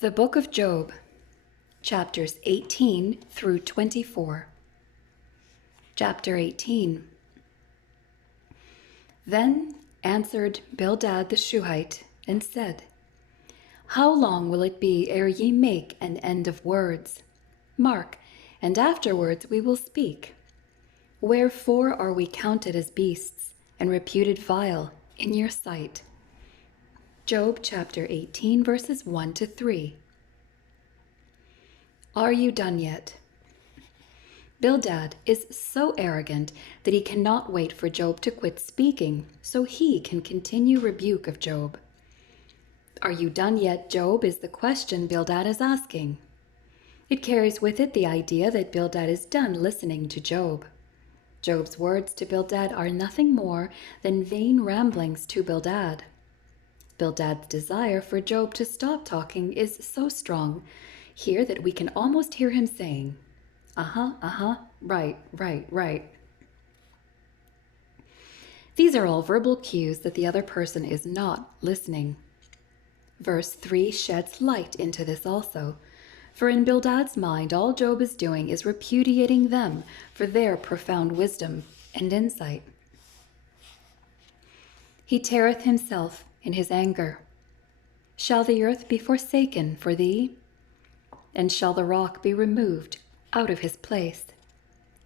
The Book of Job, chapters 18 through 24. Chapter 18. Then answered Bildad the Shuhite and said, How long will it be ere ye make an end of words? Mark, and afterwards we will speak. Wherefore are we counted as beasts and reputed vile in your sight? Job chapter 18, verses 1 to 3. Are you done yet? Bildad is so arrogant that he cannot wait for Job to quit speaking so he can continue rebuke of Job. Are you done yet, Job, is the question Bildad is asking. It carries with it the idea that Bildad is done listening to Job. Job's words to Bildad are nothing more than vain ramblings to Bildad. Bildad's desire for Job to stop talking is so strong here that we can almost hear him saying, right. These are all verbal cues that the other person is not listening. Verse 3 sheds light into this also, for in Bildad's mind all Job is doing is repudiating them for their profound wisdom and insight. He teareth himself in his anger. Shall the earth be forsaken for thee? And shall the rock be removed out of his place?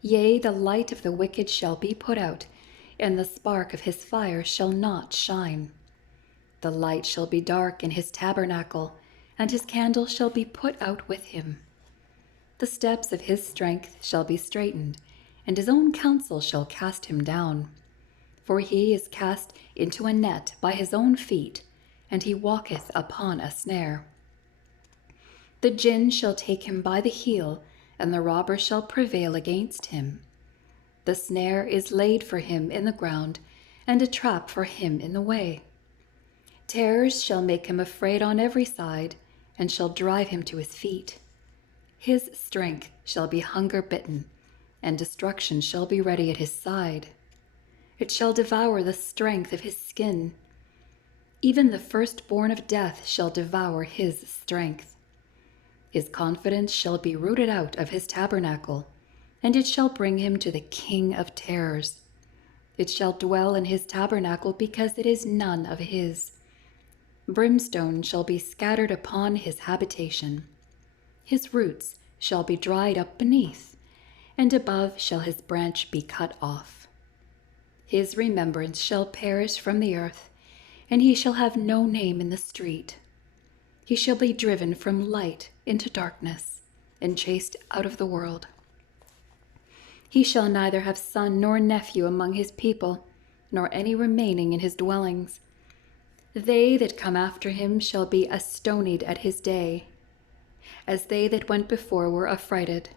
Yea, the light of the wicked shall be put out, and the spark of his fire shall not shine. The light shall be dark in his tabernacle, and his candle shall be put out with him. The steps of his strength shall be straitened, and his own counsel shall cast him down. For he is cast into a net by his own feet, and he walketh upon a snare. The gin shall take him by the heel, and the robber shall prevail against him. The snare is laid for him in the ground, and a trap for him in the way. Terrors shall make him afraid on every side, and shall drive him to his feet. His strength shall be hunger bitten, and destruction shall be ready at his side. It shall devour the strength of his skin. Even the firstborn of death shall devour his strength. His confidence shall be rooted out of his tabernacle, and it shall bring him to the king of terrors. It shall dwell in his tabernacle because it is none of his. Brimstone shall be scattered upon his habitation. His roots shall be dried up beneath, and above shall his branch be cut off. His remembrance shall perish from the earth, and he shall have no name in the street. He shall be driven from light into darkness, and chased out of the world. He shall neither have son nor nephew among his people, nor any remaining in his dwellings. They that come after him shall be astonied at his day, as they that went before were affrighted.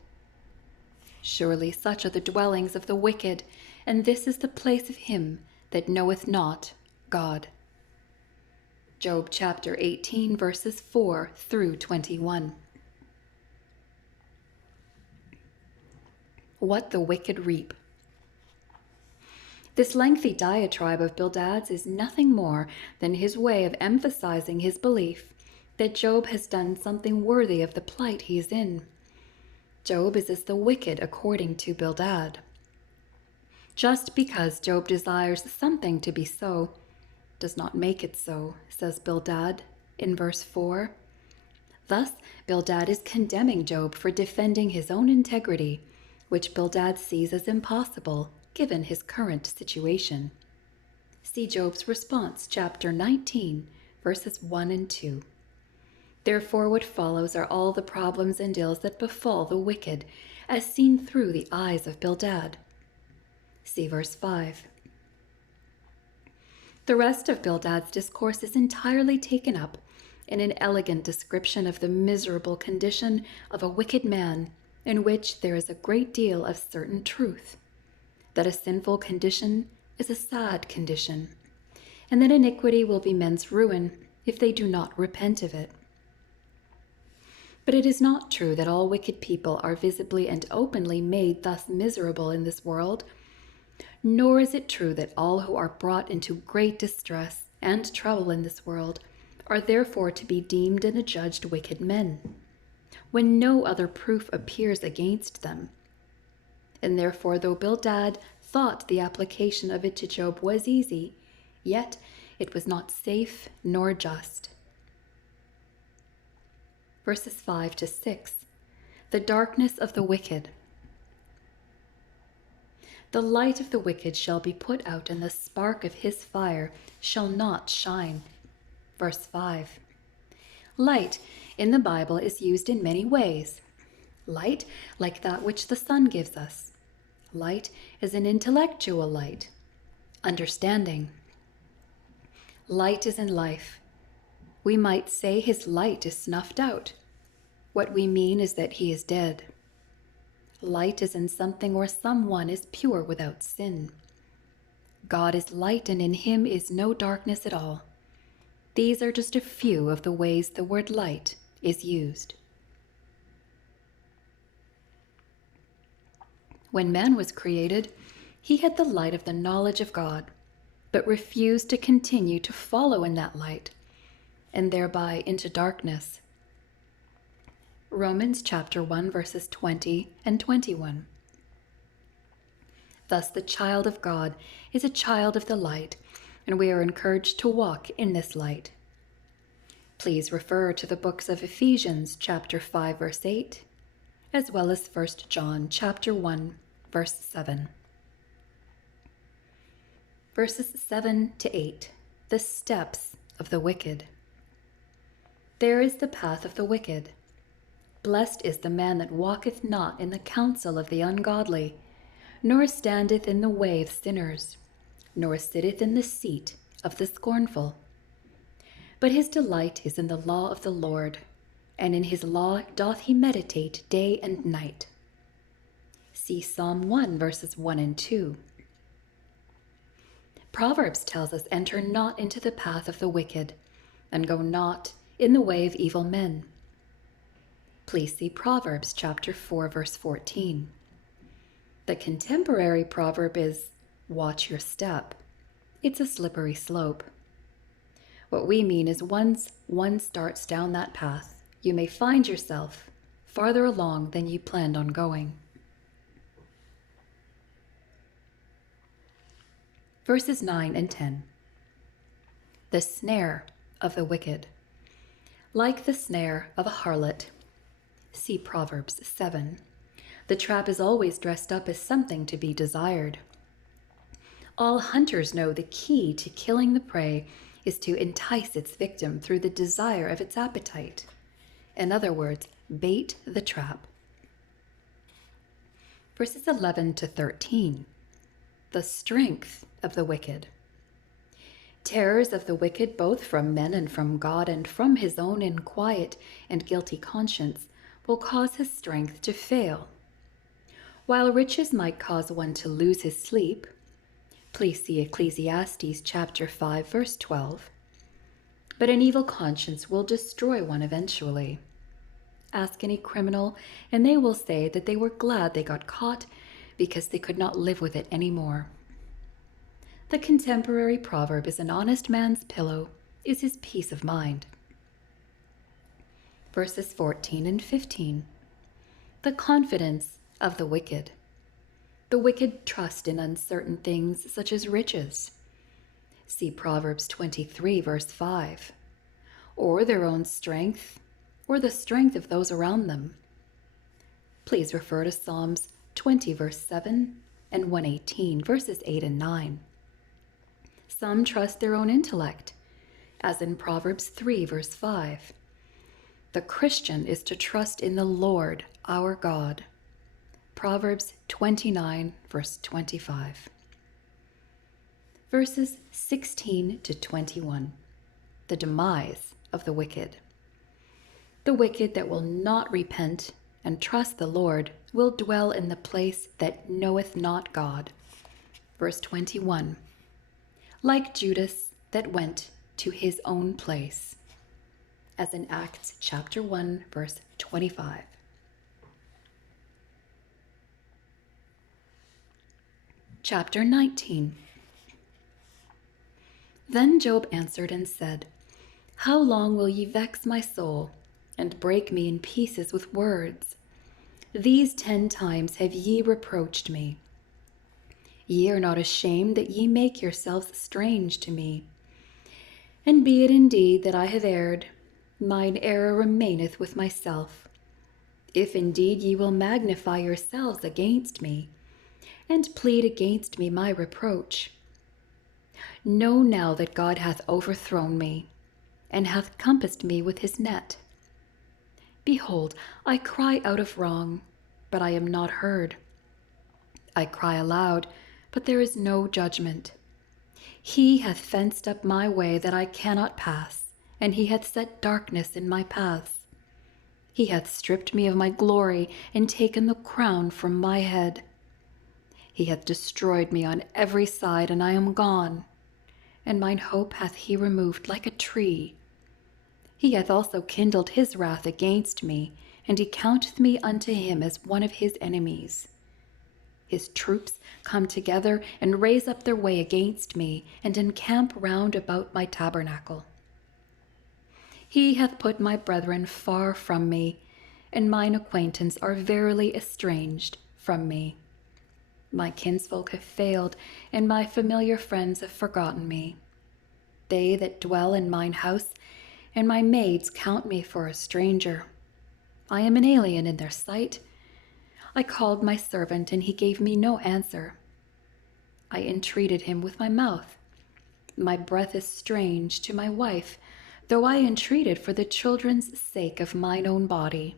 Surely such are the dwellings of the wicked, and this is the place of him that knoweth not God. Job chapter 18, verses 4 through 21. What the wicked reap. This lengthy diatribe of Bildad's is nothing more than his way of emphasizing his belief that Job has done something worthy of the plight he is in. Job is as the wicked according to Bildad. Just because Job desires something to be so, does not make it so, says Bildad in verse 4. Thus, Bildad is condemning Job for defending his own integrity, which Bildad sees as impossible given his current situation. See Job's response, chapter 19, verses 1 and 2. Therefore, what follows are all the problems and ills that befall the wicked, as seen through the eyes of Bildad. See verse 5. The rest of Bildad's discourse is entirely taken up in an elegant description of the miserable condition of a wicked man, in which there is a great deal of certain truth, that a sinful condition is a sad condition, and that iniquity will be men's ruin if they do not repent of it. But it is not true that all wicked people are visibly and openly made thus miserable in this world, nor is it true that all who are brought into great distress and trouble in this world are therefore to be deemed and adjudged wicked men, when no other proof appears against them. And therefore, though Bildad thought the application of it to Job was easy, yet it was not safe nor just. Verses 5 to 6. The darkness of the wicked. The light of the wicked shall be put out, and the spark of his fire shall not shine. Verse 5. Light in the Bible is used in many ways. Light like that which the sun gives us. Light is an intellectual light, understanding. Light is in life. We might say his light is snuffed out. What we mean is that he is dead. Light is in something or someone is pure without sin. God is light, and in him is no darkness at all. These are just a few of the ways the word light is used. When man was created, he had the light of the knowledge of God, but refused to continue to follow in that light, and thereby into darkness. Romans chapter 1, verses 20 and 21. Thus the child of God is a child of the light, and we are encouraged to walk in this light. Please refer to the books of Ephesians chapter 5, verse 8, as well as 1 John chapter 1, verse 7. Verses 7 to 8. The steps of the wicked. There is the path of the wicked. Blessed is the man that walketh not in the counsel of the ungodly, nor standeth in the way of sinners, nor sitteth in the seat of the scornful. But his delight is in the law of the Lord, and in his law doth he meditate day and night. See Psalm 1, verses 1 and 2. Proverbs tells us, enter not into the path of the wicked, and go not in the way of evil men. Please see Proverbs chapter 4, verse 14. The contemporary proverb is, watch your step. It's a slippery slope. What we mean is once one starts down that path, you may find yourself farther along than you planned on going. Verses 9 and 10. The snare of the wicked. Like the snare of a harlot. See Proverbs 7. The trap is always dressed up as something to be desired. All hunters know the key to killing the prey is to entice its victim through the desire of its appetite. In other words, bait the trap. Verses 11 to 13. The strength of the wicked. Terrors of the wicked, both from men and from God and from his own inquiet and guilty conscience, will cause his strength to fail. While riches might cause one to lose his sleep, please see Ecclesiastes chapter 5, verse 12, but an evil conscience will destroy one eventually. Ask any criminal, and they will say that they were glad they got caught because they could not live with it anymore. The contemporary proverb is an honest man's pillow is his peace of mind. Verses 14 and 15. The confidence of the wicked. The wicked trust in uncertain things such as riches. See Proverbs 23, verse 5. Or their own strength, or the strength of those around them. Please refer to Psalms 20, verse 7, and 118, verses 8 and 9. Some trust their own intellect, as in Proverbs 3, verse 5. The Christian is to trust in the Lord, our God. Proverbs 29, verse 25. Verses 16 to 21. The demise of the wicked. The wicked that will not repent and trust the Lord will dwell in the place that knoweth not God. Verse 21. Like Judas that went to his own place. As in Acts chapter 1, verse 25. Chapter 19. Then Job answered and said, How long will ye vex my soul, and break me in pieces with words? These 10 times have ye reproached me. Ye are not ashamed that ye make yourselves strange to me. And be it indeed that I have erred, mine error remaineth with myself. If indeed ye will magnify yourselves against me, and plead against me my reproach, know now that God hath overthrown me, and hath compassed me with his net. Behold, I cry out of wrong, but I am not heard. I cry aloud, but there is no judgment. He hath fenced up my way that I cannot pass, and he hath set darkness in my paths. He hath stripped me of my glory, and taken the crown from my head. He hath destroyed me on every side, and I am gone, and mine hope hath he removed like a tree. He hath also kindled his wrath against me, and he counteth me unto him as one of his enemies. His troops come together and raise up their way against me, and encamp round about my tabernacle. He hath put my brethren far from me, and mine acquaintance are verily estranged from me. My kinsfolk have failed, and my familiar friends have forgotten me. They that dwell in mine house and my maids count me for a stranger. I am an alien in their sight. I called my servant, and he gave me no answer. I entreated him with my mouth. My breath is strange to my wife, though I entreated for the children's sake of mine own body.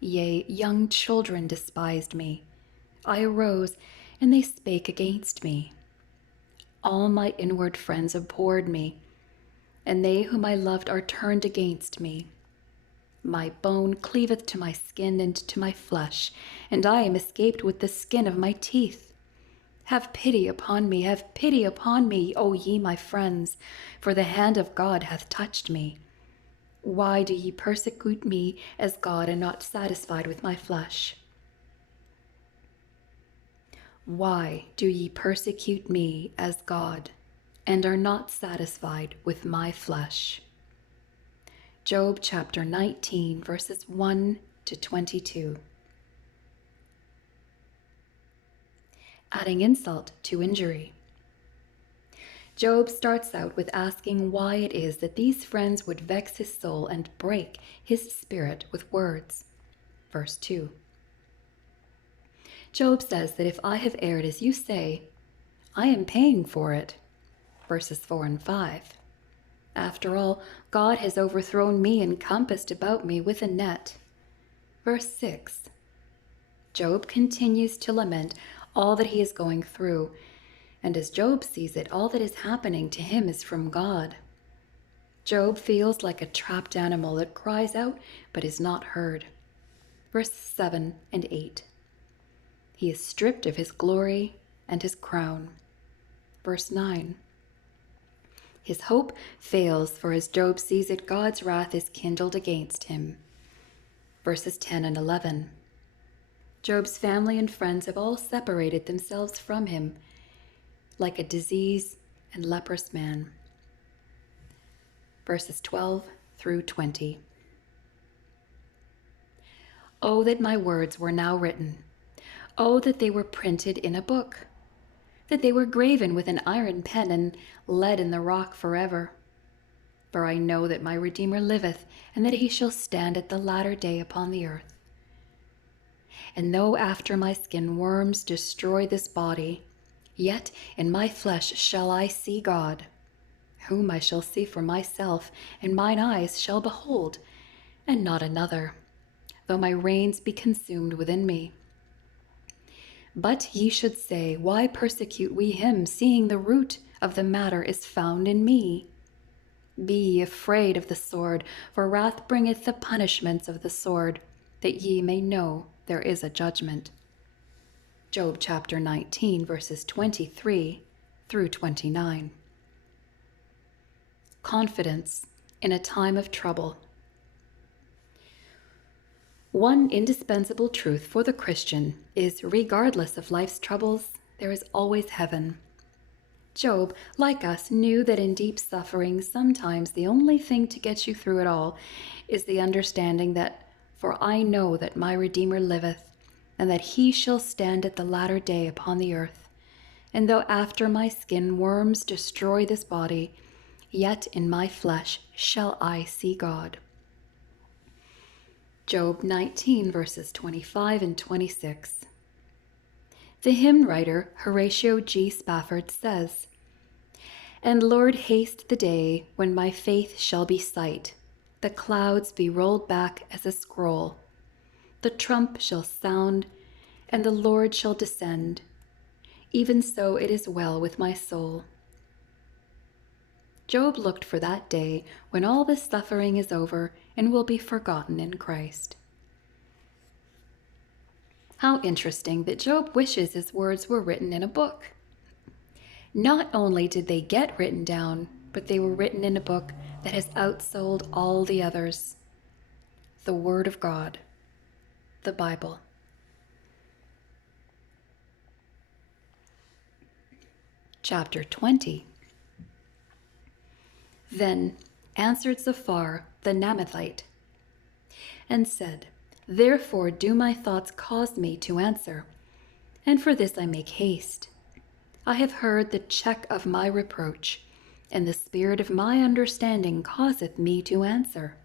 Yea, young children despised me. I arose, and they spake against me. All my inward friends abhorred me, and they whom I loved are turned against me. My bone cleaveth to my skin and to my flesh, and I am escaped with the skin of my teeth. Have pity upon me, O ye my friends, for the hand of God hath touched me. Why do ye persecute me as God, and not satisfied with my flesh? Why do ye persecute me as God, and are not satisfied with my flesh? Job chapter 19, verses 1 to 22. Adding insult to injury. Job starts out with asking why it is that these friends would vex his soul and break his spirit with words. Verse 2. Job says that if I have erred as you say, I am paying for it. Verses 4 and 5. After all, God has overthrown me and compassed about me with a net. Verse 6. Job continues to lament all that he is going through, and as Job sees it, all that is happening to him is from God. Job feels like a trapped animal that cries out but is not heard. Verses 7 and 8. He is stripped of his glory and his crown. Verse 9. His hope fails, for as Job sees it, God's wrath is kindled against him. Verses 10 and 11. Job's family and friends have all separated themselves from him, like a diseased and leprous man. Verses 12 through 20. Oh, that my words were now written. Oh, that they were printed in a book, that they were graven with an iron pen and lead in the rock forever. For I know that my Redeemer liveth, and that he shall stand at the latter day upon the earth. And though after my skin worms destroy this body, yet in my flesh shall I see God, whom I shall see for myself, and mine eyes shall behold, and not another, though my reins be consumed within me. But ye should say, why persecute we him, seeing the root of the matter is found in me? Be ye afraid of the sword, for wrath bringeth the punishments of the sword, that ye may know there is a judgment. Job chapter 19, verses 23 through 29. Confidence in a time of trouble. One indispensable truth for the Christian is, regardless of life's troubles, there is always heaven. Job, like us, knew that in deep suffering, sometimes the only thing to get you through it all is the understanding that, for I know that my Redeemer liveth, and that he shall stand at the latter day upon the earth. And though after my skin worms destroy this body, yet in my flesh shall I see God. Job 19, verses 25 and 26. The hymn writer Horatio G. Spafford says, "And Lord, haste the day when my faith shall be sight, the clouds be rolled back as a scroll, the trump shall sound, and the Lord shall descend. Even so it is well with my soul." Job looked for that day when all this suffering is over and will be forgotten in Christ. How interesting that Job wishes his words were written in a book. Not only did they get written down, but they were written in a book that has outsold all the others. The Word of God, the Bible. Chapter 20. Then answered Zophar the Naamathite, and said, "Therefore do my thoughts cause me to answer, and for this I make haste. I have heard the check of my reproach, and the spirit of my understanding causeth me to answer.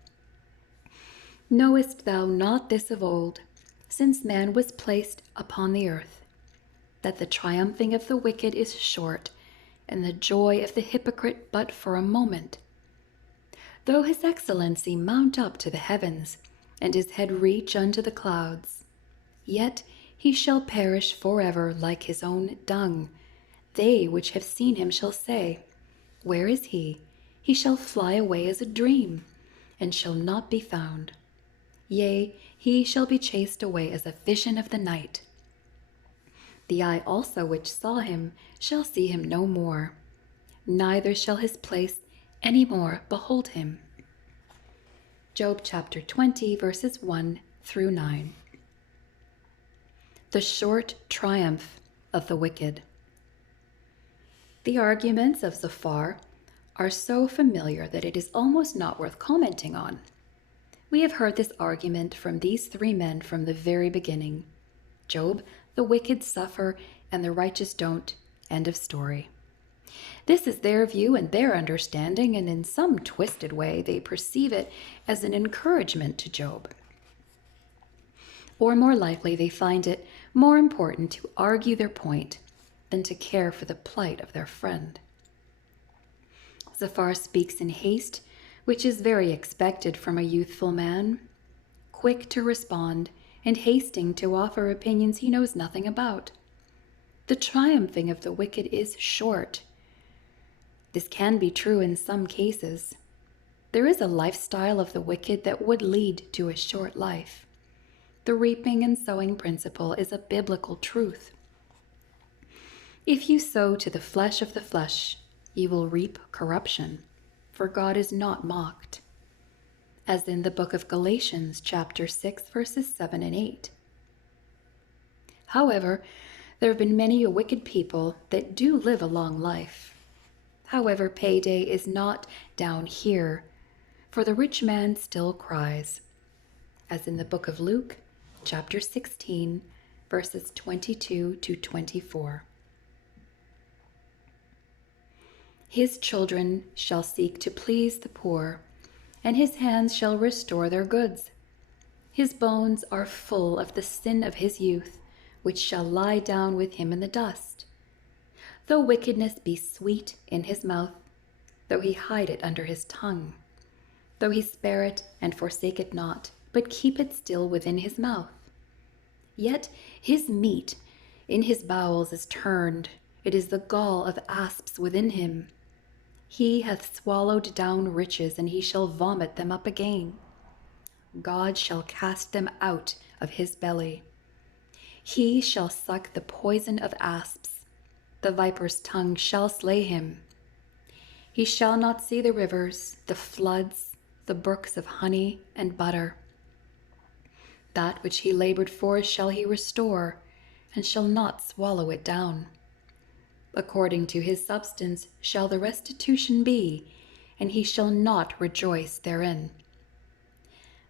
Knowest thou not this of old, since man was placed upon the earth, that the triumphing of the wicked is short, and the joy of the hypocrite but for a moment? Though his excellency mount up to the heavens, and his head reach unto the clouds, yet he shall perish forever like his own dung. They which have seen him shall say, Where is he? He shall fly away as a dream, and shall not be found. Yea, he shall be chased away as a vision of the night. The eye also which saw him shall see him no more, neither shall his place any more behold him." Job chapter 20, verses 1 through 9. The short triumph of the wicked. The arguments of Zophar are so familiar that it is almost not worth commenting on. We have heard this argument from these three men from the very beginning. Job, the wicked suffer, and the righteous don't. End of story. This is their view and their understanding, and in some twisted way they perceive it as an encouragement to Job. Or more likely they find it more important to argue their point than to care for the plight of their friend. Zophar speaks in haste, which is very expected from a youthful man, quick to respond and hasting to offer opinions he knows nothing about. The triumphing of the wicked is short. This can be true in some cases. There is a lifestyle of the wicked that would lead to a short life. The reaping and sowing principle is a biblical truth. If you sow to the flesh of the flesh, you will reap corruption, for God is not mocked. As in the book of Galatians, chapter 6, verses 7 and 8. However, there have been many wicked people that do live a long life. However, payday is not down here, for the rich man still cries, as in the book of Luke, chapter 16, verses 22 to 24. His children shall seek to please the poor, and his hands shall restore their goods. His bones are full of the sin of his youth, which shall lie down with him in the dust. Though wickedness be sweet in his mouth, though he hide it under his tongue, though he spare it and forsake it not, but keep it still within his mouth, yet his meat in his bowels is turned, it is the gall of asps within him. He hath swallowed down riches, and he shall vomit them up again. God shall cast them out of his belly. He shall suck the poison of asps. The viper's tongue shall slay him. He shall not see the rivers, the floods, the brooks of honey and butter. That which he labored for shall he restore, and shall not swallow it down. According to his substance shall the restitution be, and he shall not rejoice therein.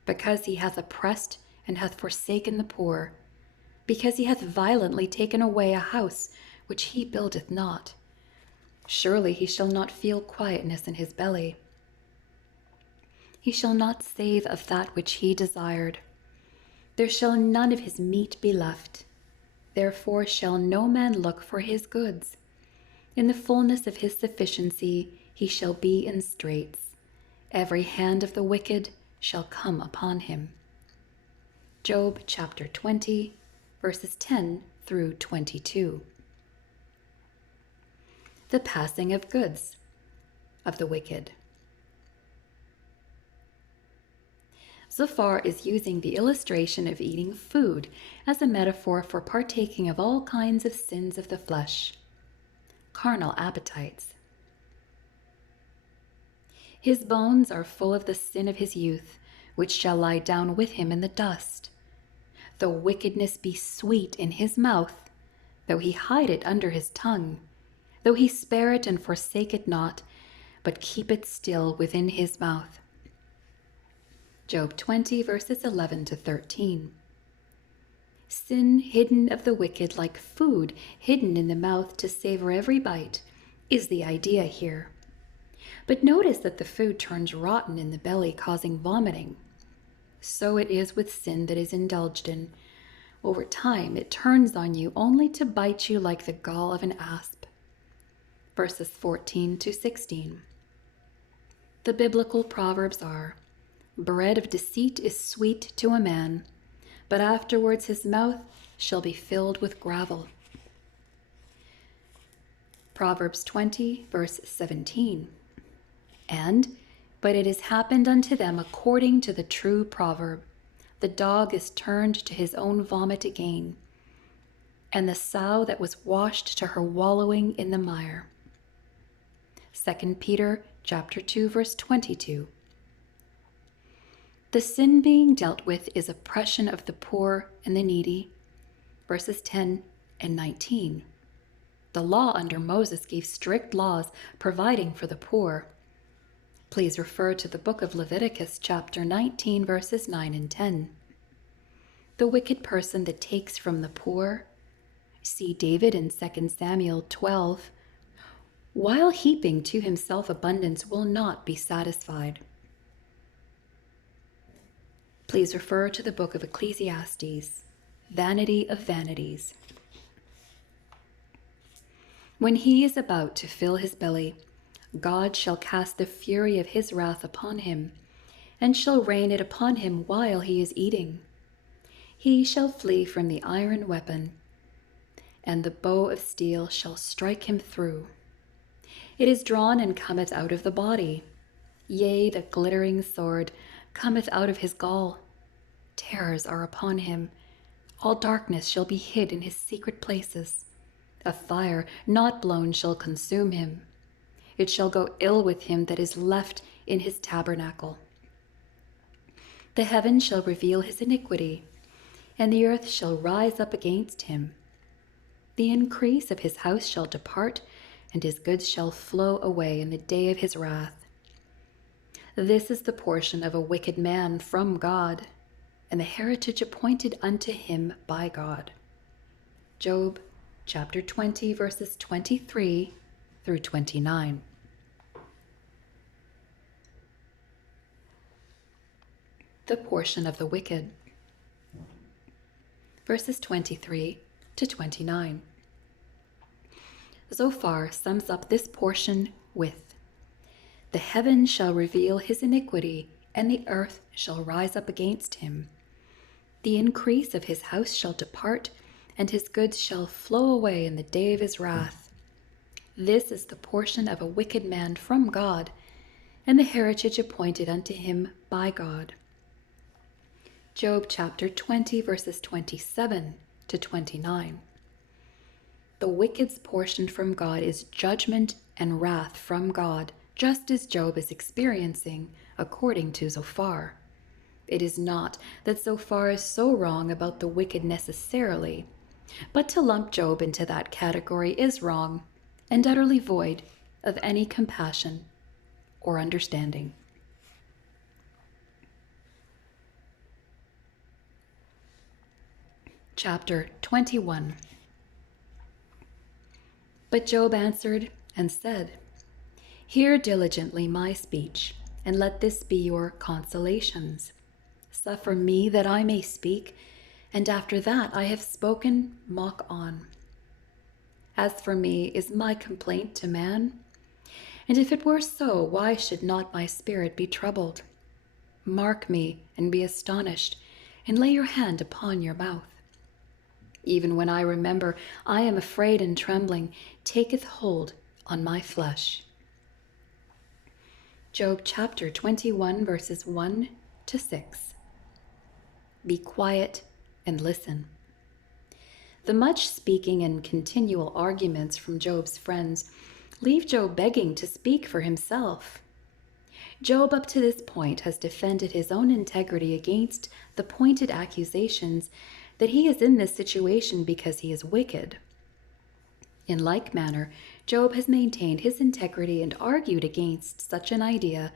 Because he hath oppressed and hath forsaken the poor, because he hath violently taken away a house which he buildeth not, surely he shall not feel quietness in his belly. He shall not save of that which he desired. There shall none of his meat be left. Therefore shall no man look for his goods. In the fullness of his sufficiency he shall be in straits. Every hand of the wicked shall come upon him. Job chapter 20, verses 10 through 22. The passing of goods of the wicked. Zophar is using the illustration of eating food as a metaphor for partaking of all kinds of sins of the flesh, carnal appetites. His bones are full of the sin of his youth, which shall lie down with him in the dust. Though wickedness be sweet in his mouth, though he hide it under his tongue, though he spare it and forsake it not, but keep it still within his mouth. Job 20, verses 11 to 13. Sin hidden of the wicked, like food hidden in the mouth to savor every bite, is the idea here. But notice that the food turns rotten in the belly, causing vomiting. So it is with sin that is indulged in. Over time, it turns on you only to bite you like the gall of an asp. Verses 14 to 16. The biblical proverbs are, bread of deceit is sweet to a man, but afterwards his mouth shall be filled with gravel. Proverbs 20, verse 17. But it has happened unto them according to the true proverb. The dog is turned to his own vomit again, and the sow that was washed to her wallowing in the mire. 2 Peter chapter 2, verse 22. The sin being dealt with is oppression of the poor and the needy, verses 10 and 19. The law under Moses gave strict laws providing for the poor. Please refer to the book of Leviticus chapter 19, verses 9 and 10. The wicked person that takes from the poor, see David in 2 Samuel 12, while heaping to himself abundance will not be satisfied. Please refer to the book of Ecclesiastes, Vanity of Vanities. When he is about to fill his belly, God shall cast the fury of his wrath upon him, and shall rain it upon him while he is eating. He shall flee from the iron weapon, and the bow of steel shall strike him through. It is drawn and cometh out of the body. Yea, the glittering sword cometh out of his gall. Terrors are upon him. All darkness shall be hid in his secret places. A fire not blown shall consume him. It shall go ill with him that is left in his tabernacle. The heaven shall reveal his iniquity, and the earth shall rise up against him. The increase of his house shall depart, and his goods shall flow away in the day of his wrath. This is the portion of a wicked man from God, and the heritage appointed unto him by God. Job chapter 20, verses 23 through 29. The portion of the wicked. Verses 23 to 29. Zophar sums up this portion with, the heaven shall reveal his iniquity, and the earth shall rise up against him. The increase of his house shall depart, and his goods shall flow away in the day of his wrath. This is the portion of a wicked man from God, and the heritage appointed unto him by God. Job chapter 20, verses 27 to 29. The wicked's portion from God is judgment and wrath from God, just as Job is experiencing, according to Zophar. It is not that Zophar is so wrong about the wicked necessarily, but to lump Job into that category is wrong. and utterly void of any compassion or understanding. Chapter 21. But Job answered and said, "Hear diligently my speech, and let this be your consolations. Suffer me that I may speak, and after that I have spoken, mock on. As for me, is my complaint to man? And if it were so, why should not my spirit be troubled? Mark me and be astonished, and lay your hand upon your mouth. Even when I remember, I am afraid and trembling taketh hold on my flesh." Job chapter 21, verses 1 to 6. Be quiet and listen. The much speaking and continual arguments from Job's friends leave Job begging to speak for himself. Job up to this point has defended his own integrity against the pointed accusations that he is in this situation because he is wicked. In like manner, Job has maintained his integrity and argued against such an idea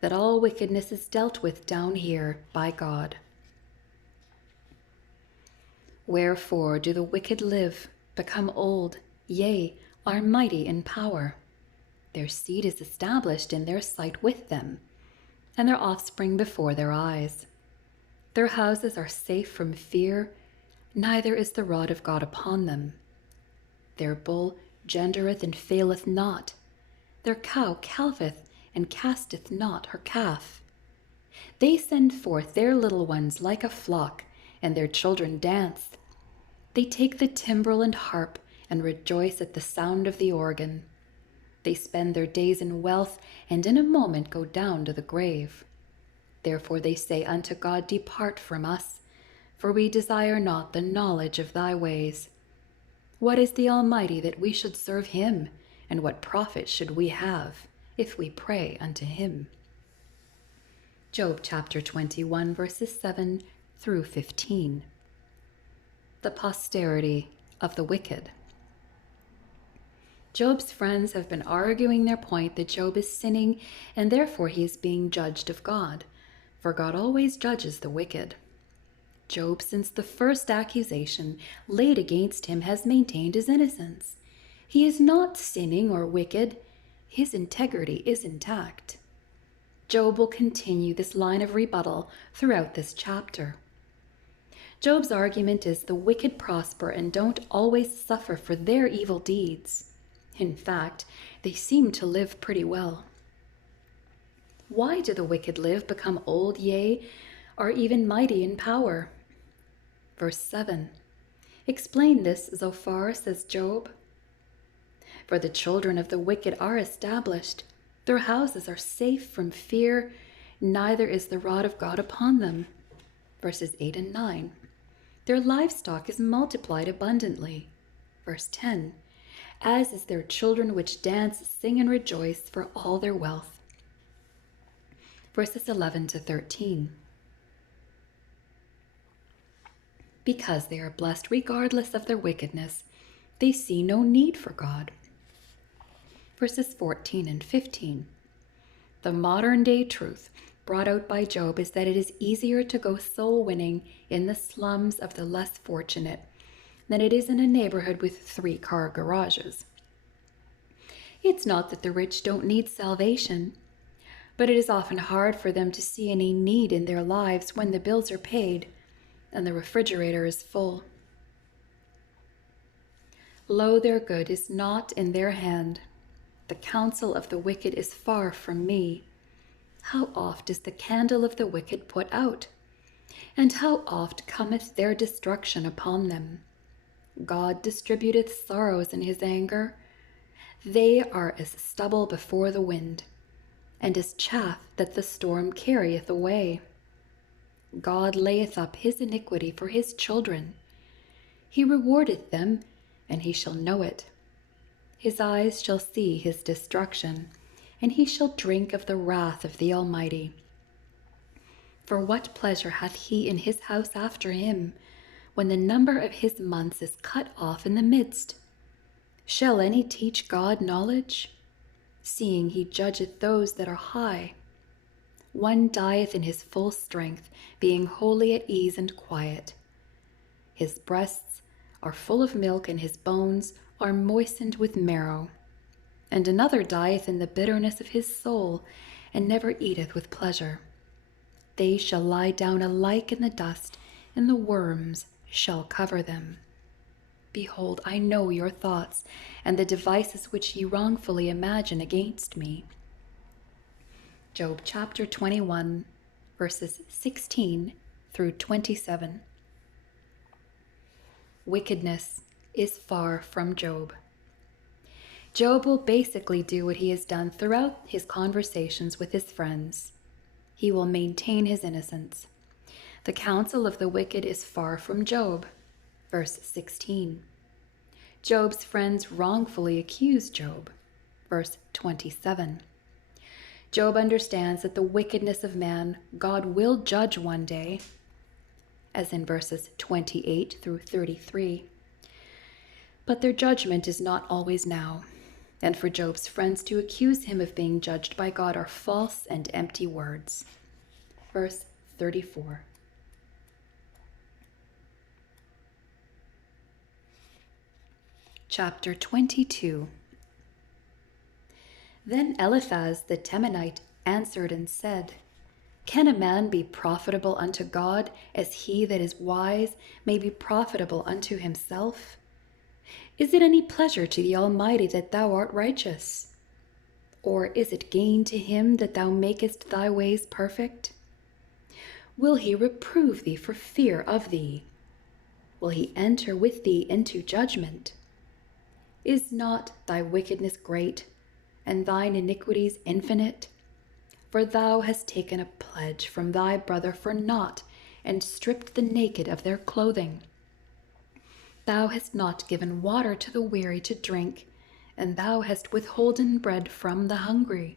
that all wickedness is dealt with down here by God. Wherefore do the wicked live, become old, yea, are mighty in power? Their seed is established in their sight with them, and their offspring before their eyes. Their houses are safe from fear, neither is the rod of God upon them. Their bull gendereth and faileth not. Their cow calveth and casteth not her calf. They send forth their little ones like a flock, and their children dance. They take the timbrel and harp, and rejoice at the sound of the organ. They spend their days in wealth, and in a moment go down to the grave. Therefore they say unto God, Depart from us, for we desire not the knowledge of thy ways. What is the Almighty that we should serve him? And what profit should we have if we pray unto him? Job chapter 21, verses 7 through 15. The posterity of the wicked. Job's friends have been arguing their point that Job is sinning, and therefore he is being judged of God, for God always judges the wicked. Job, since the first accusation laid against him, has maintained his innocence. He is not sinning or wicked. His integrity is intact. Job will continue this line of rebuttal throughout this chapter. Job's argument is the wicked prosper and don't always suffer for their evil deeds. In fact, they seem to live pretty well. Why do the wicked live, become old, yea, are even mighty in power? Verse 7. Explain this, Zophar, says Job. For the children of the wicked are established. Their houses are safe from fear, neither is the rod of God upon them. Verses 8 and 9. Their livestock is multiplied abundantly. Verse 10. As is their children which dance, sing, and rejoice for all their wealth. Verses 11 to 13. Because they are blessed regardless of their wickedness, they see no need for God. Verses 14 and 15. The modern-day truth brought out by Job is that it is easier to go soul-winning in the slums of the less fortunate than it is in a neighborhood with 3-car garages. It's not that the rich don't need salvation, but it is often hard for them to see any need in their lives when the bills are paid and the refrigerator is full. Lo, their good is not in their hand. The counsel of the wicked is far from me. How oft is the candle of the wicked put out? And how oft cometh their destruction upon them? God distributeth sorrows in his anger. They are as stubble before the wind, and as chaff that the storm carrieth away. God layeth up his iniquity for his children. He rewardeth them, and he shall know it. His eyes shall see his destruction, and he shall drink of the wrath of the Almighty. For what pleasure hath he in his house after him, when the number of his months is cut off in the midst? Shall any teach God knowledge? Seeing he judgeth those that are high. One dieth in his full strength, being wholly at ease and quiet. His breasts are full of milk, and his bones are moistened with marrow. And another dieth in the bitterness of his soul, and never eateth with pleasure. They shall lie down alike in the dust, and the worms shall cover them. Behold, I know your thoughts, and the devices which ye wrongfully imagine against me. Job chapter 21, verses 16 through 27. Wickedness is far from Job. Job will basically do what he has done throughout his conversations with his friends. He will maintain his innocence. The counsel of the wicked is far from Job. Verse 16. Job's friends wrongfully accuse Job. Verse 27. Job understands that the wickedness of man God will judge one day, as in verses 28 through 33. But their judgment is not always now, and for Job's friends to accuse him of being judged by God are false and empty words. Verse 34. Chapter 22. Then Eliphaz the Temanite answered and said, Can a man be profitable unto God, as he that is wise may be profitable unto himself? Is it any pleasure to the Almighty that thou art righteous? Or is it gain to him that thou makest thy ways perfect? Will he reprove thee for fear of thee? Will he enter with thee into judgment? Is not thy wickedness great, and thine iniquities infinite? For thou hast taken a pledge from thy brother for naught, and stripped the naked of their clothing. Thou hast not given water to the weary to drink, and thou hast withholden bread from the hungry.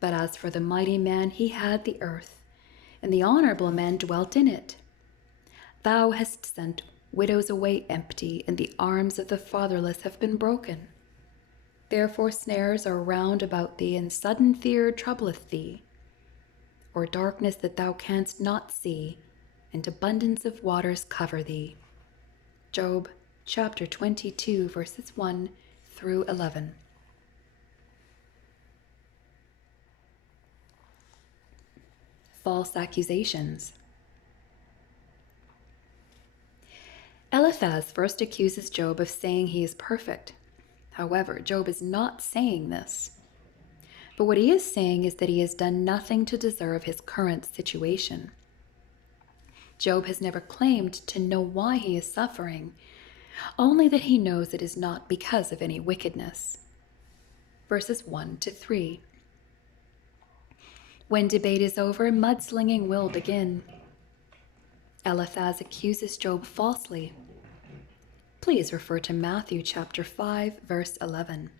But as for the mighty man, he had the earth, and the honorable man dwelt in it. Thou hast sent widows away empty, and the arms of the fatherless have been broken. Therefore snares are round about thee, and sudden fear troubleth thee, or darkness that thou canst not see, and abundance of waters cover thee. Job chapter 22, verses 1 through 11. False accusations. Eliphaz first accuses Job of saying he is perfect. However, Job is not saying this. But what he is saying is that he has done nothing to deserve his current situation. Job has never claimed to know why he is suffering, only that he knows it is not because of any wickedness. Verses 1 to 3. When debate is over, mudslinging will begin. Eliphaz accuses Job falsely. Please refer to Matthew chapter 5, verse 11.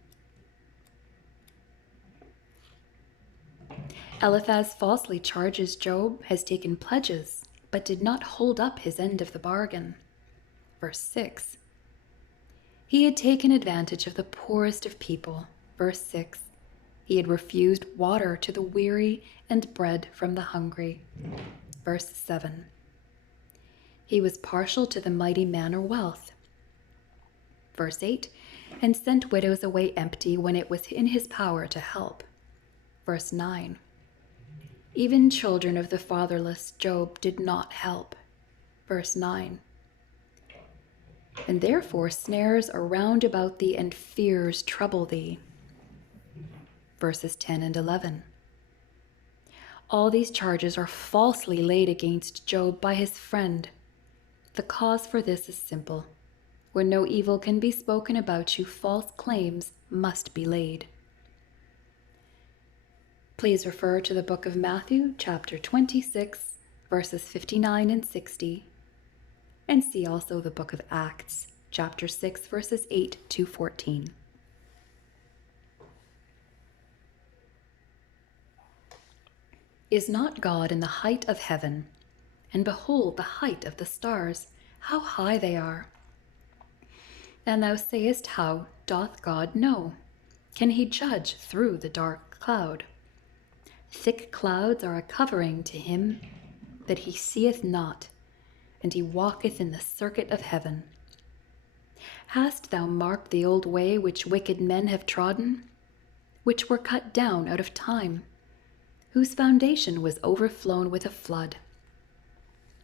Eliphaz falsely charges Job has taken pledges, but did not hold up his end of the bargain. Verse 6. He had taken advantage of the poorest of people. Verse 6. He had refused water to the weary and bread from the hungry. Verse 7. He was partial to the mighty man or wealth. Verse 8. And sent widows away empty when it was in his power to help. Verse 9. Even children of the fatherless Job did not help. Verse 9. And therefore snares are round about thee, and fears trouble thee. Verses 10 and 11. All these charges are falsely laid against Job by his friend. The cause for this is simple. Where no evil can be spoken about you, false claims must be laid. Please refer to the book of Matthew, chapter 26, verses 59 and 60, and see also the book of Acts, chapter 6, verses 8 to 14. Is not God in the height of heaven? And behold the height of the stars, how high they are. And thou sayest, how doth God know? Can he judge through the dark cloud? Thick clouds are a covering to him that he seeth not, and he walketh in the circuit of heaven. Hast thou marked the old way which wicked men have trodden, which were cut down out of time, whose foundation was overflown with a flood?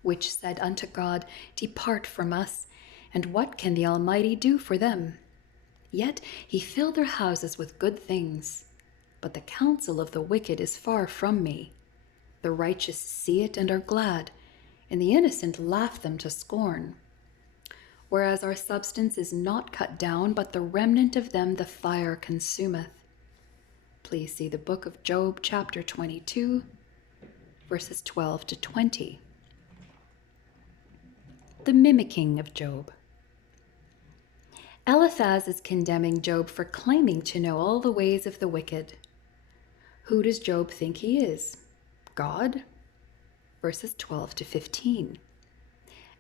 Which said unto God, Depart from us, and what can the Almighty do for them? Yet he filled their houses with good things. But the counsel of the wicked is far from me. The righteous see it and are glad, and the innocent laugh them to scorn. Whereas our substance is not cut down, but the remnant of them the fire consumeth. Please see the book of Job, chapter 22, verses 12 to 20. The mimicking of Job. Eliphaz is condemning Job for claiming to know all the ways of the wicked. Who does Job think he is? God? Verses 12 to 15.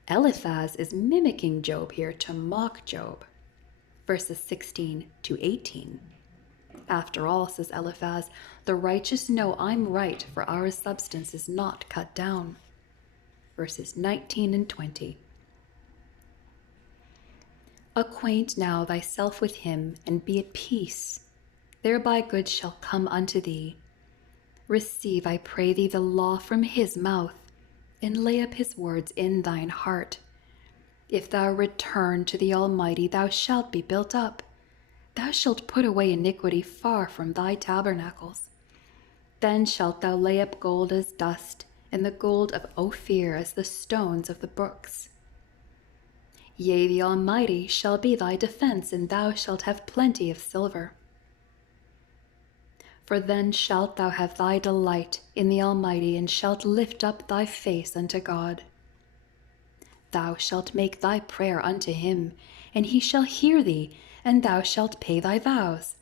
Eliphaz is mimicking Job here to mock Job. Verses 16 to 18. After all, says Eliphaz, the righteous know I'm right, for our substance is not cut down. Verses 19 and 20. Acquaint now thyself with him, and be at peace. Thereby good shall come unto thee. Receive, I pray thee, the law from his mouth, and lay up his words in thine heart. If thou return to the Almighty, thou shalt be built up. Thou shalt put away iniquity far from thy tabernacles. Then shalt thou lay up gold as dust, and the gold of Ophir as the stones of the brooks. Yea, the Almighty shall be thy defense, and thou shalt have plenty of silver. For then shalt thou have thy delight in the Almighty, and shalt lift up thy face unto God. Thou shalt make thy prayer unto him, and he shall hear thee, and thou shalt pay thy vows.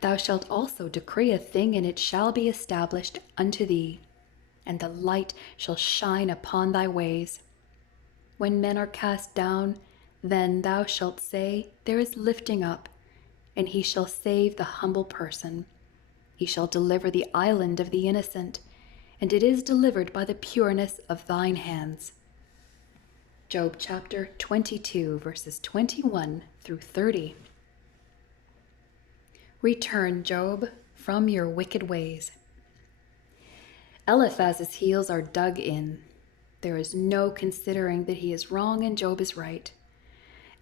Thou shalt also decree a thing, and it shall be established unto thee, and the light shall shine upon thy ways. When men are cast down, then thou shalt say, There is lifting up, and he shall save the humble person. He shall deliver the island of the innocent, and it is delivered by the pureness of thine hands. Job chapter 22, verses 21 through 30. Return, Job, from your wicked ways. Eliphaz's heels are dug in. There is no considering that he is wrong and Job is right.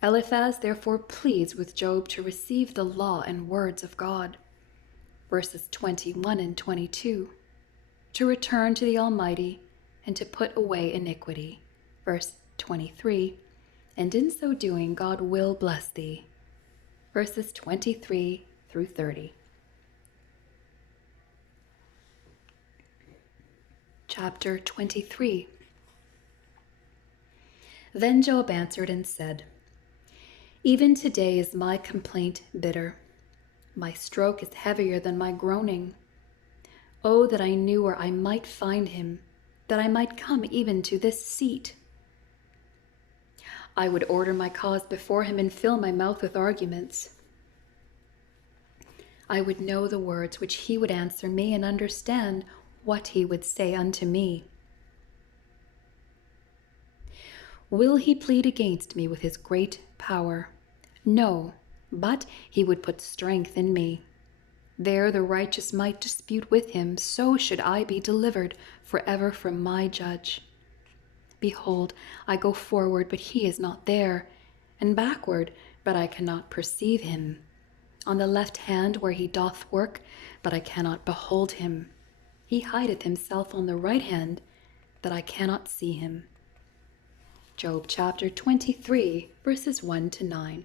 Eliphaz therefore pleads with Job to receive the law and words of God. Verses 21 and 22. To return to the Almighty and to put away iniquity. Verse 23. And in so doing, God will bless thee. Verses 23 through 30. Chapter 23. Then Job answered and said, Even today is my complaint bitter. My stroke is heavier than my groaning. Oh, that I knew where I might find him, that I might come even to this seat. I would order my cause before him and fill my mouth with arguments. I would know the words which he would answer me and understand what he would say unto me. Will he plead against me with his great power? No, but he would put strength in me. There the righteous might dispute with him, so should I be delivered forever from my judge. Behold, I go forward, but he is not there, and backward, but I cannot perceive him. On the left hand where he doth work, but I cannot behold him. He hideth himself on the right hand, that I cannot see him. Job chapter 23, verses 1 to 9.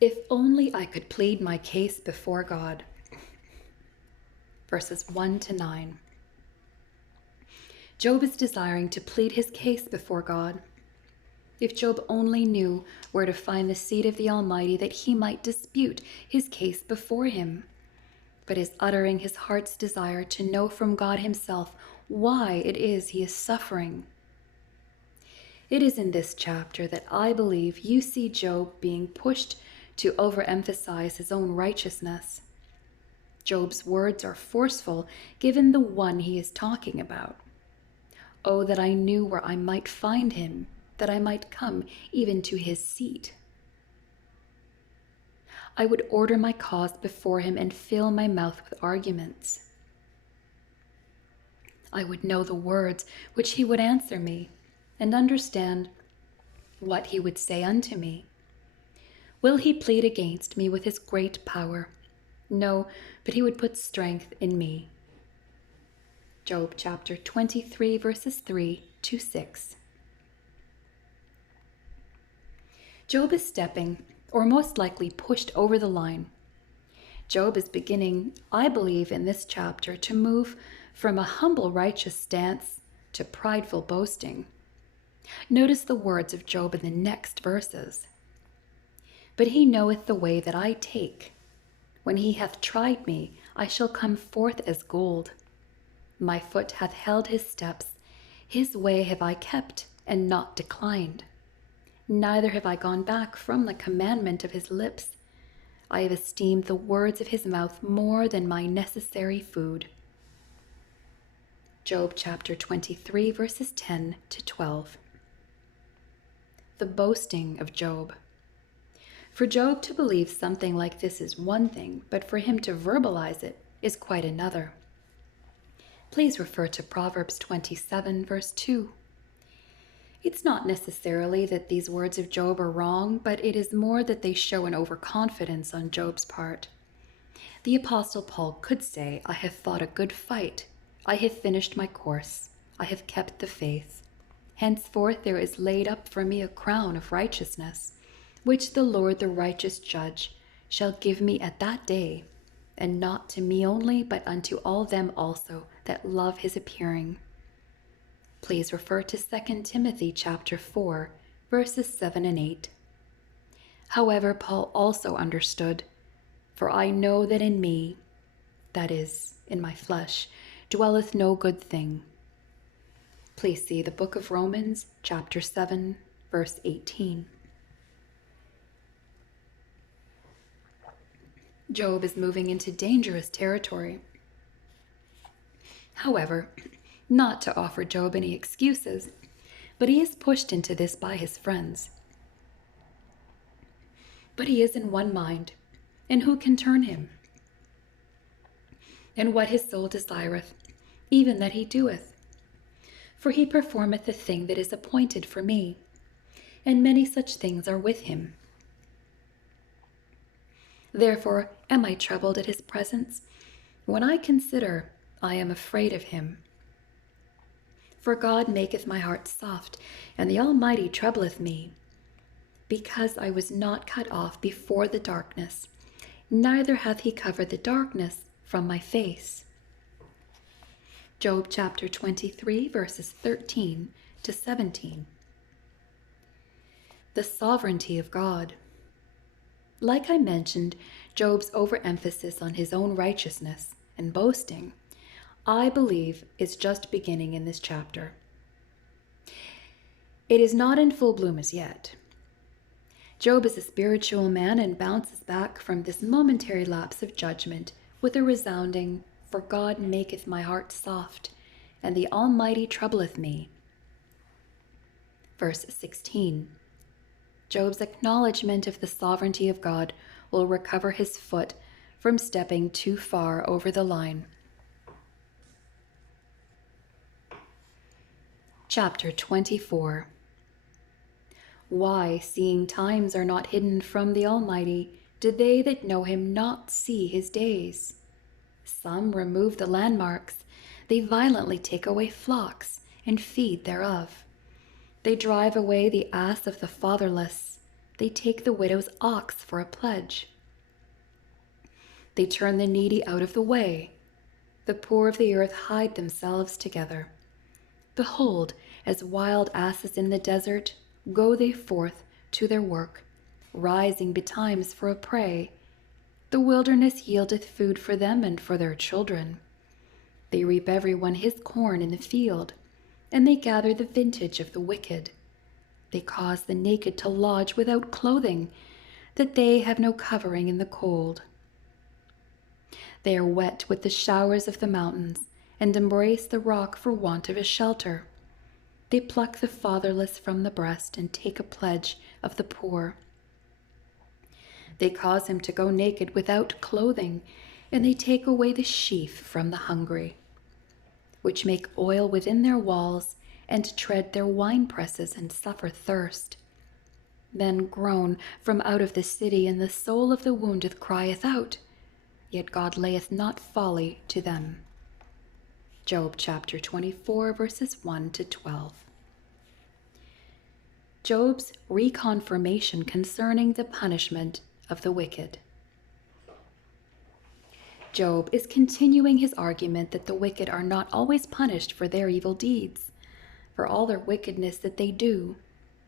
If only I could plead my case before God. Verses 1 to 9. Job is desiring to plead his case before God. If Job only knew where to find the seat of the Almighty, that he might dispute his case before him, but is uttering his heart's desire to know from God himself why it is he is suffering. It is in this chapter that I believe you see Job being pushed to overemphasize his own righteousness. Job's words are forceful given the one he is talking about. Oh, that I knew where I might find him, that I might come even to his seat. I would order my cause before him and fill my mouth with arguments. I would know the words which he would answer me, and understand what he would say unto me. Will he plead against me with his great power? No, but he would put strength in me. Job chapter 23, verses 3 to 6. Job is stepping, or most likely pushed over the line. Job is beginning, I believe, in this chapter to move from a humble righteous stance to prideful boasting. Notice the words of Job in the next verses. But he knoweth the way that I take. When he hath tried me, I shall come forth as gold. My foot hath held his steps. His way have I kept, and not declined. Neither have I gone back from the commandment of his lips. I have esteemed the words of his mouth more than my necessary food. Job chapter 23, verses 10 to 12. The boasting of Job. For Job to believe something like this is one thing, but for him to verbalize it is quite another. Please refer to Proverbs 27, verse 2. It's not necessarily that these words of Job are wrong, but it is more that they show an overconfidence on Job's part. The Apostle Paul could say, I have fought a good fight. I have finished my course. I have kept the faith. Henceforth there is laid up for me a crown of righteousness, which the Lord the righteous judge shall give me at that day, and not to me only, but unto all them also that love his appearing. Please refer to 2 Timothy chapter 4, verses 7 and 8. However, Paul also understood, for I know that in me, that is, in my flesh, dwelleth no good thing. Please see the book of Romans chapter 7, verse 18. Job is moving into dangerous territory. However, not to offer Job any excuses, but he is pushed into this by his friends. But he is in one mind, and who can turn him? And what his soul desireth, even that he doeth. For he performeth the thing that is appointed for me, and many such things are with him. Therefore am I troubled at his presence. When I consider, I am afraid of him. For God maketh my heart soft, and the Almighty troubleth me. Because I was not cut off before the darkness, neither hath he covered the darkness from my face. Job chapter 23, verses 13 to 17. The sovereignty of God. Like I mentioned, Job's overemphasis on his own righteousness and boasting, I believe, is just beginning in this chapter. It is not in full bloom as yet. Job is a spiritual man and bounces back from this momentary lapse of judgment with a resounding, "For God maketh my heart soft, and the Almighty troubleth me." Verse 16. Job's acknowledgement of the sovereignty of God will recover his foot from stepping too far over the line. Chapter 24. Why, seeing times are not hidden from the Almighty, do they that know him not see his days? Some remove the landmarks, they violently take away flocks, and feed thereof. They drive away the ass of the fatherless, they take the widow's ox for a pledge. They turn the needy out of the way, the poor of the earth hide themselves together. Behold, as wild asses in the desert, go they forth to their work, rising betimes for a prey. The wilderness yieldeth food for them and for their children. They reap every one his corn in the field, and they gather the vintage of the wicked. They cause the naked to lodge without clothing, that they have no covering in the cold. They are wet with the showers of the mountains, and embrace the rock for want of a shelter. They pluck the fatherless from the breast and take a pledge of the poor. They cause him to go naked without clothing, and they take away the sheaf from the hungry, which make oil within their walls and tread their winepresses and suffer thirst. Men groan from out of the city, and the soul of the wounded crieth out, yet God layeth not folly to them. Job chapter 24, verses 1 to 12. Job's reconfirmation concerning the punishment of the wicked. Job is continuing his argument that the wicked are not always punished for their evil deeds, for all their wickedness that they do.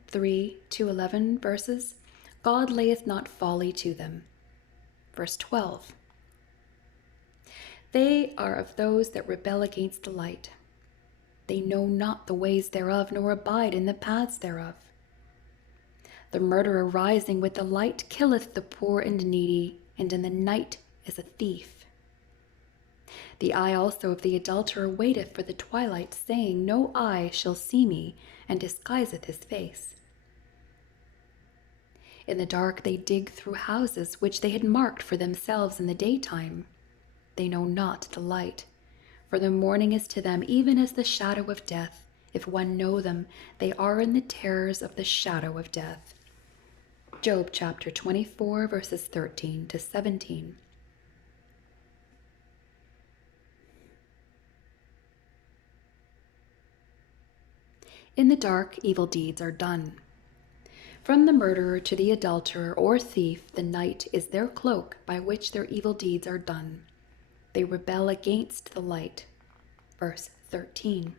3 to 11 verses, God layeth not folly to them. Verse 12. They are of those that rebel against the light. They know not the ways thereof, nor abide in the paths thereof. The murderer rising with the light killeth the poor and needy, and in the night is a thief. The eye also of the adulterer waiteth for the twilight, saying, No eye shall see me, and disguiseth his face. In the dark they dig through houses which they had marked for themselves in the daytime. They know not the light, for the morning is to them even as the shadow of death. If one know them, they are in the terrors of the shadow of death. Job chapter 24, verses 13 to 17. In the dark, evil deeds are done. From the murderer to the adulterer or thief, the night is their cloak by which their evil deeds are done. They rebel against the light. Verse 13.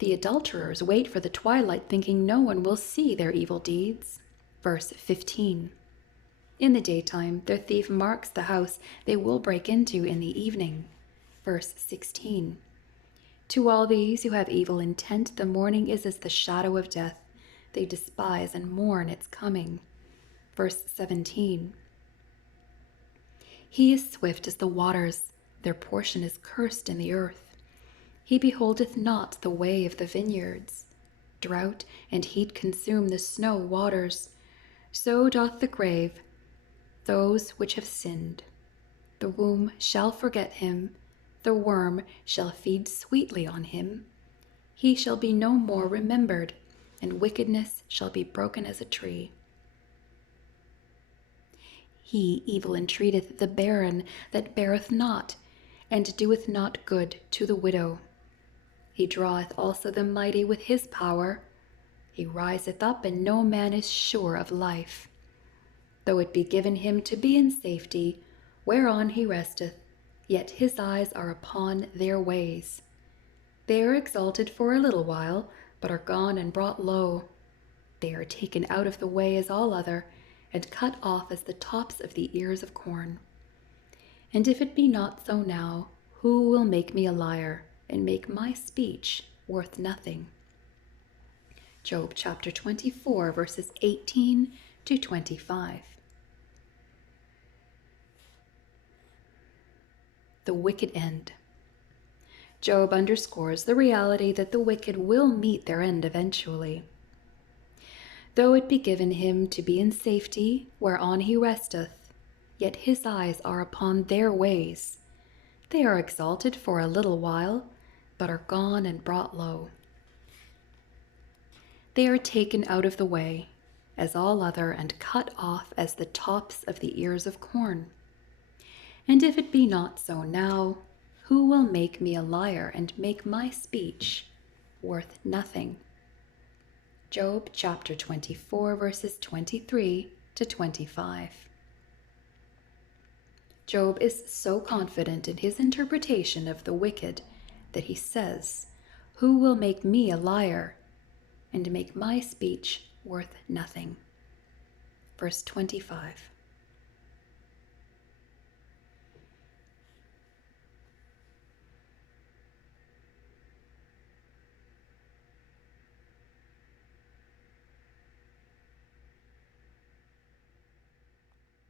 The adulterers wait for the twilight, thinking no one will see their evil deeds. Verse 15. In the daytime, their thief marks the house they will break into in the evening. Verse 16. To all these who have evil intent, the morning is as the shadow of death. They despise and mourn its coming. Verse 17. He is swift as the waters, their portion is cursed in the earth. He beholdeth not the way of the vineyards. Drought and heat consume the snow waters. So doth the grave those which have sinned. The womb shall forget him, the worm shall feed sweetly on him. He shall be no more remembered, and wickedness shall be broken as a tree. He evil entreateth the barren that beareth not, and doeth not good to the widow. He draweth also the mighty with his power. He riseth up, and no man is sure of life. Though it be given him to be in safety, whereon he resteth, yet his eyes are upon their ways. They are exalted for a little while, but are gone and brought low. They are taken out of the way as all other, and cut off as the tops of the ears of corn. And if it be not so now, who will make me a liar, and make my speech worth nothing? Job chapter 24, verses 18 to 25. The wicked end. Job underscores the reality that the wicked will meet their end eventually. Though it be given him to be in safety, whereon he resteth, yet his eyes are upon their ways. They are exalted for a little while, but are gone and brought low. They are taken out of the way, as all other, and cut off as the tops of the ears of corn. And if it be not so now, who will make me a liar, and make my speech worth nothing? Job chapter 24, verses 23 to 25. Job is so confident in his interpretation of the wicked that he says, Who will make me a liar, and make my speech worth nothing? Verse 25.